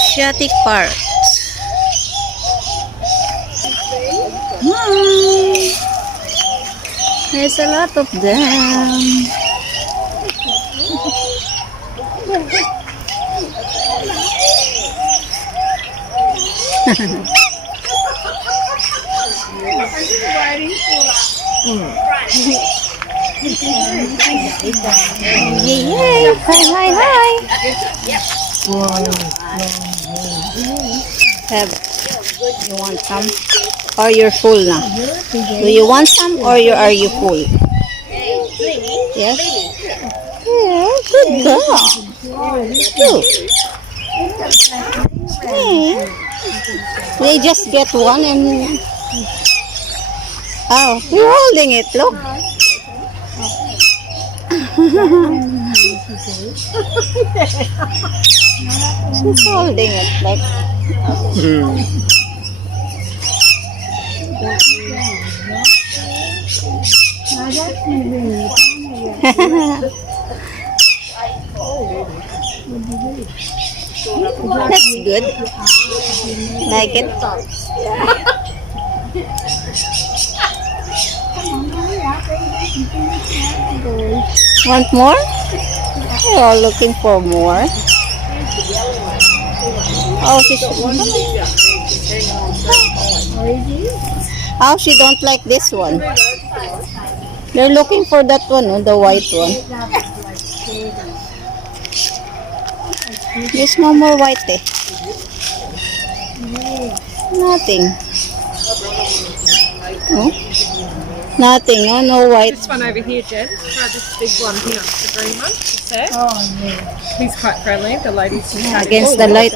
Asiatic parrot. There's a lot of them. Yay! Hi, hi! You want some? Or you're full now? Do you want some or are you full? Yes? Yeah, good girl. Good. Hey. They just get one and... Oh, you're holding it, look. She's holding it like... That's good. Like it? Want more? You're looking for more. Oh, she don't like this one. They're looking for that one, the white one. There's no more white eh. Nothing. Oh? Nothing, oh, no white. This one over here, Jen. Try this big one here, the green one. It's there. Oh, yeah. He's quite friendly. The ladies against the light.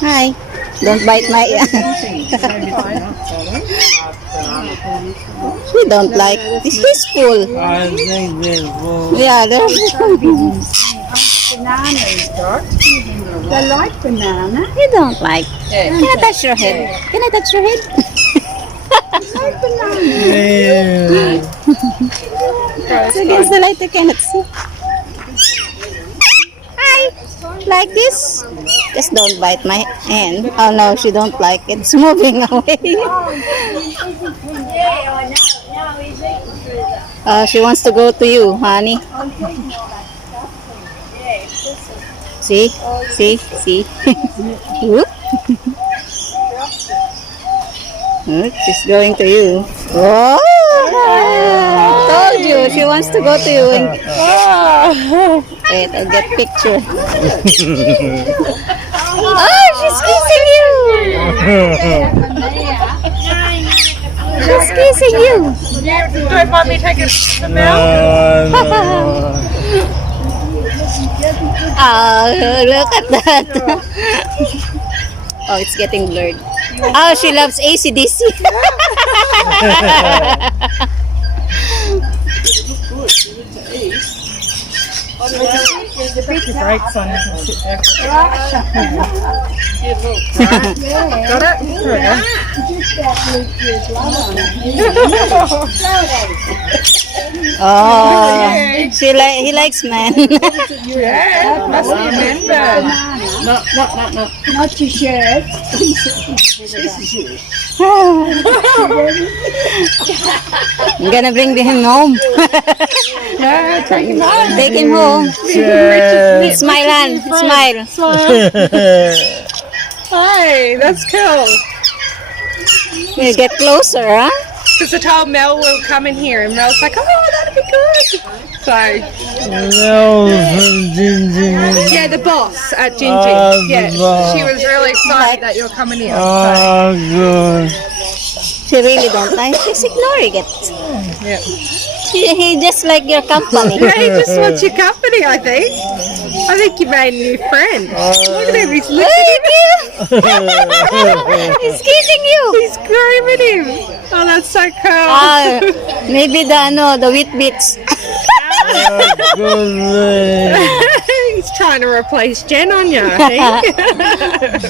Hi. Don't bite my She don't like. He's full. Yeah, they're They like banana. You don't like. Can I touch your head? Can I touch your head? It's against the light, I cannot see. Hi! Like this? Just don't bite my hand. Oh no, she don't like it. It's moving away. She wants to go to you, honey. See? See? See? Whoop. She's going to you. Oh! Told you, she wants to go to you. Wait, I'll get picture. Oh, she's kissing you! She's kissing you! Don't mind me taking the mouth? Oh, look at that. Oh, it's getting blurred. Oh, she loves AC/DC. The brakes on, you can sit there. Got it? Oh, he likes men. Yeah, must be a man bird. No. Not your shirt. I'm gonna bring him home. Take him home. Smile, Han. Smile. Hi, that's cool. We'll get closer, huh? Because I told Mel we'll come in here, and Mel's like, oh, that'd be good. So, yeah, the boss at Gingy. Yeah, she was really excited that you're coming here. Oh, good. She really don't like. She's ignoring it. Yeah. He just like your company. Yeah, he just wants your company, I think. I think you made a new friend. Look at him, he's looking at you. He's kissing you. He's grooming him. Oh, that's so cool. Maybe the wheat bits. He's trying to replace Jen on you, I think.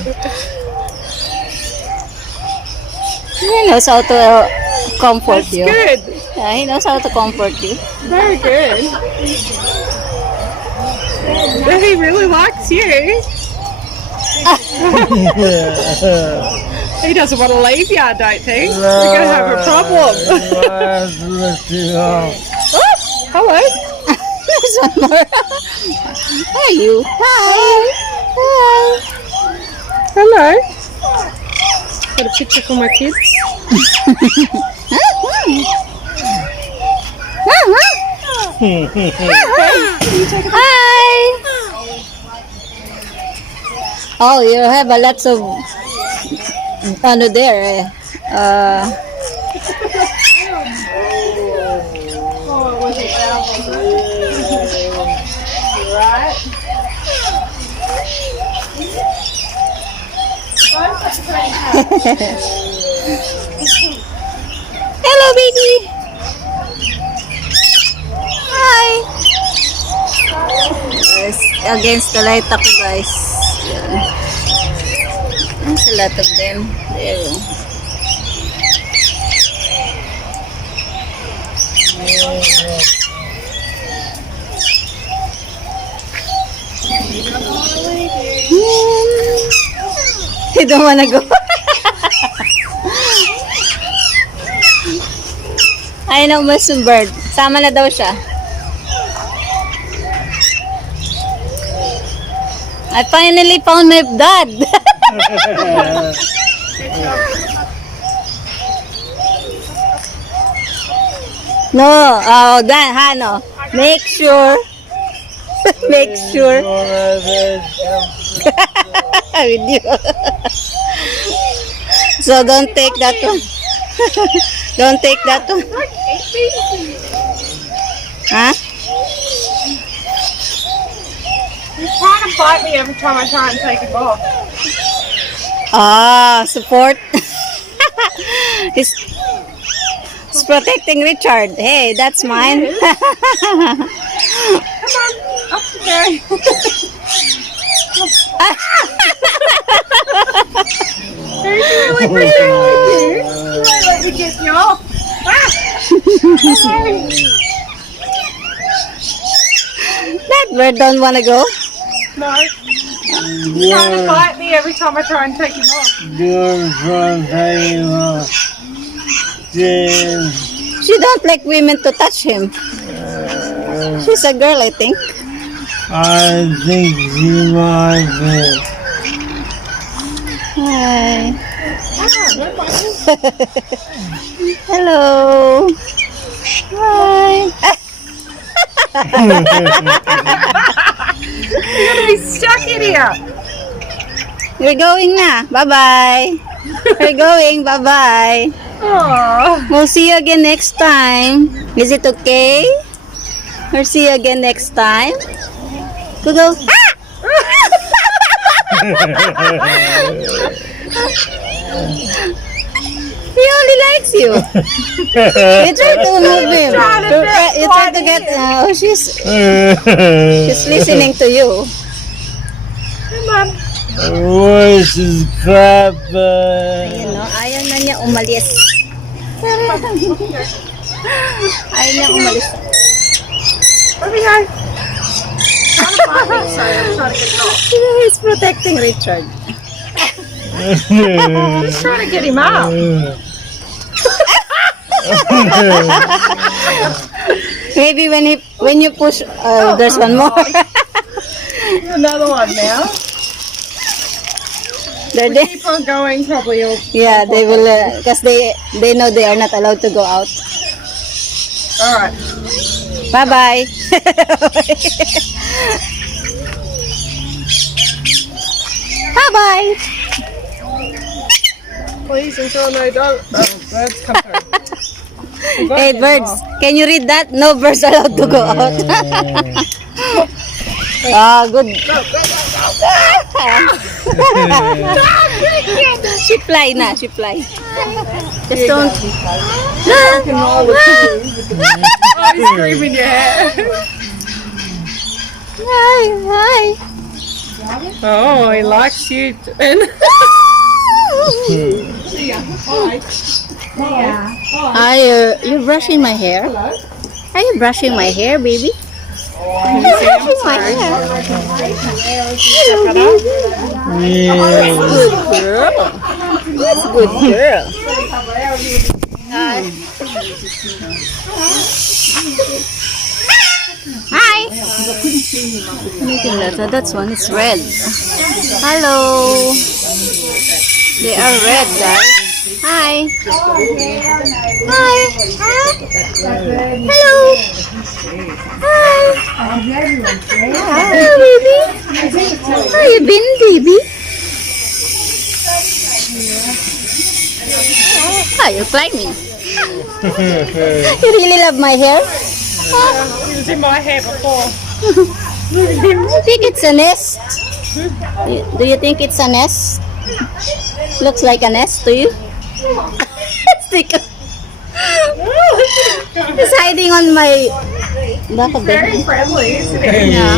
He knows how to comfort That's you. good. Yeah, he knows how to comfort you. Very good. He really likes you. He doesn't want to leave you, I don't think. We're going to have a problem. Oh, hello. There's one more. Hey, you. Hi. Hello. Got a picture for my kids. Hi. Oh, you have a lots of ano there. Hello, baby. Hi. Guys, against the light ako, guys. Yan. There's a lot of them. There you go. You don't wanna go. Ay, naubos yung bird. Sama na daw siya. I finally found my dad. No, oh, that, Hano. Make sure. Make sure. With you. So don't take that one. Don't take that one. Huh? He's trying to bite me every time I try and take him off. Ah, support. He's protecting Richard. Hey, that's mine. Come on, up you go. He's really protecting you. He won't let me get you off. That bird don't want to go. No. He's trying to bite me every time I try and take him off. She don't like women to touch him. She's a girl, I think. I think she might be. Hi. Hello. Hi. You're gonna be stuck in here. You're going na. Bye-bye. We're going. Bye-bye. Aww. We'll see you again next time. Is it okay? We'll see you again next time. Go. Ah! He only likes you. You try to move him. You try to get. Oh, she's listening to you. Come on. Voice is Papa. Ayun, no? Ayaw na niya umalis. Ayaw niya umalis. Let me go. Trying to bite me, so I'm trying to get it off. He's protecting Richard. Just trying to get him up. Maybe when you push, there's one more. Another one now. They're there. Keep on going, probably you'll... Yeah, they will, because they know they are not allowed to go out. Alright. Bye-bye. Bye-bye. Please ensure no birds come through. Hey, birds, can you read that? No birds allowed to go out. Ah, good. She fly na, she fly. Just don't. Oh, he's screaming your hair. Hi. Oh, he likes you. Are you brushing my hair? Are you brushing my hair, baby? My hair. Yeah. Good girl. That's good girl. Hi. Anything that's one is red. Hello. They are red, guys. Hi. Hi. Hello. Hi. Hello, baby. How you been, baby? Oh, you're climbing. You really love my hair? He was in my hair before. I think it's a nest. Do you think it's a nest? Looks like a nest to you? It's hiding on my back of the Very head. friendly, isn't it? Yeah.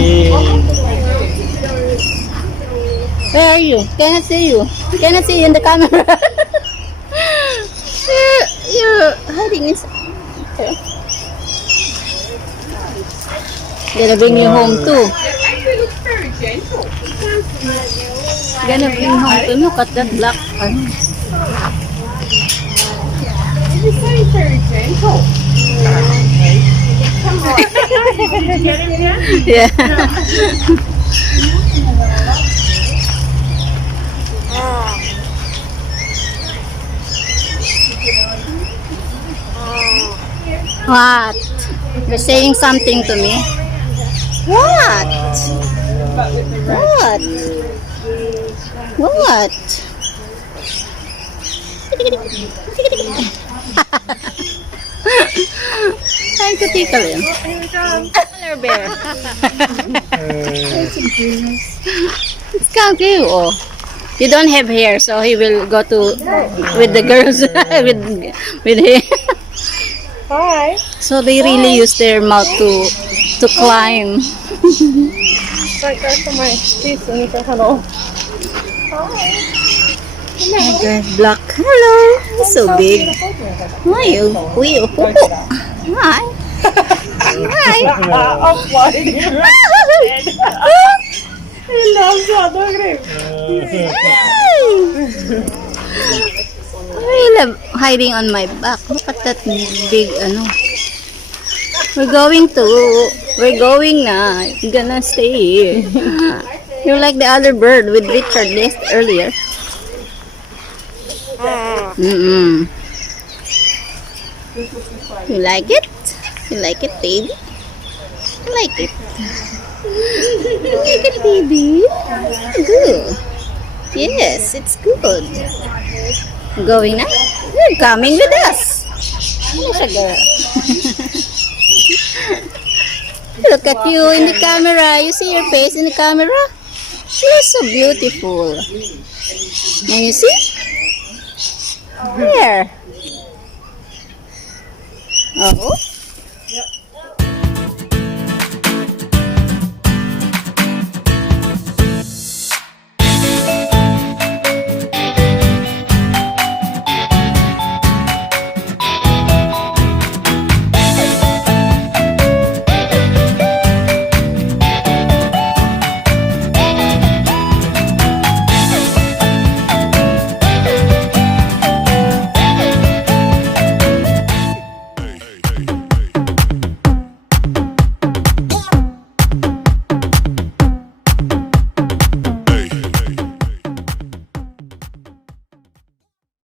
Where are you? Cannot see you. Cannot see you in the camera. You're hiding inside. Okay. Gonna bring you home too. It actually looks very gentle. Gonna bring home too. Look at that black. You say it's very gentle. Come on. Did you get him yet? Yeah. What? You're saying something to me? What? What? What? Trying to tickle him. Color bear. It's kind of oh. You don't have hair, so he will go to with the girls with him. Hi. So they really use their mouth to climb. Right, go for my kiss and you say hello. Okay, black. Hello. It's so big. Hi, you. Hi. Hi. I'm floating him. He loves that. Look at him. I love hiding on my back. Look at that big ano. We're going na. You're gonna stay here. You're like the other bird with Richard last earlier. You like it? You like it, baby? You like it? You like it, baby? Good. Yes, it's good. Going na? You're coming with us. Ano siya, girl? Look at you in the camera. You see your face in the camera? You're so beautiful. Can you see? There. Oh.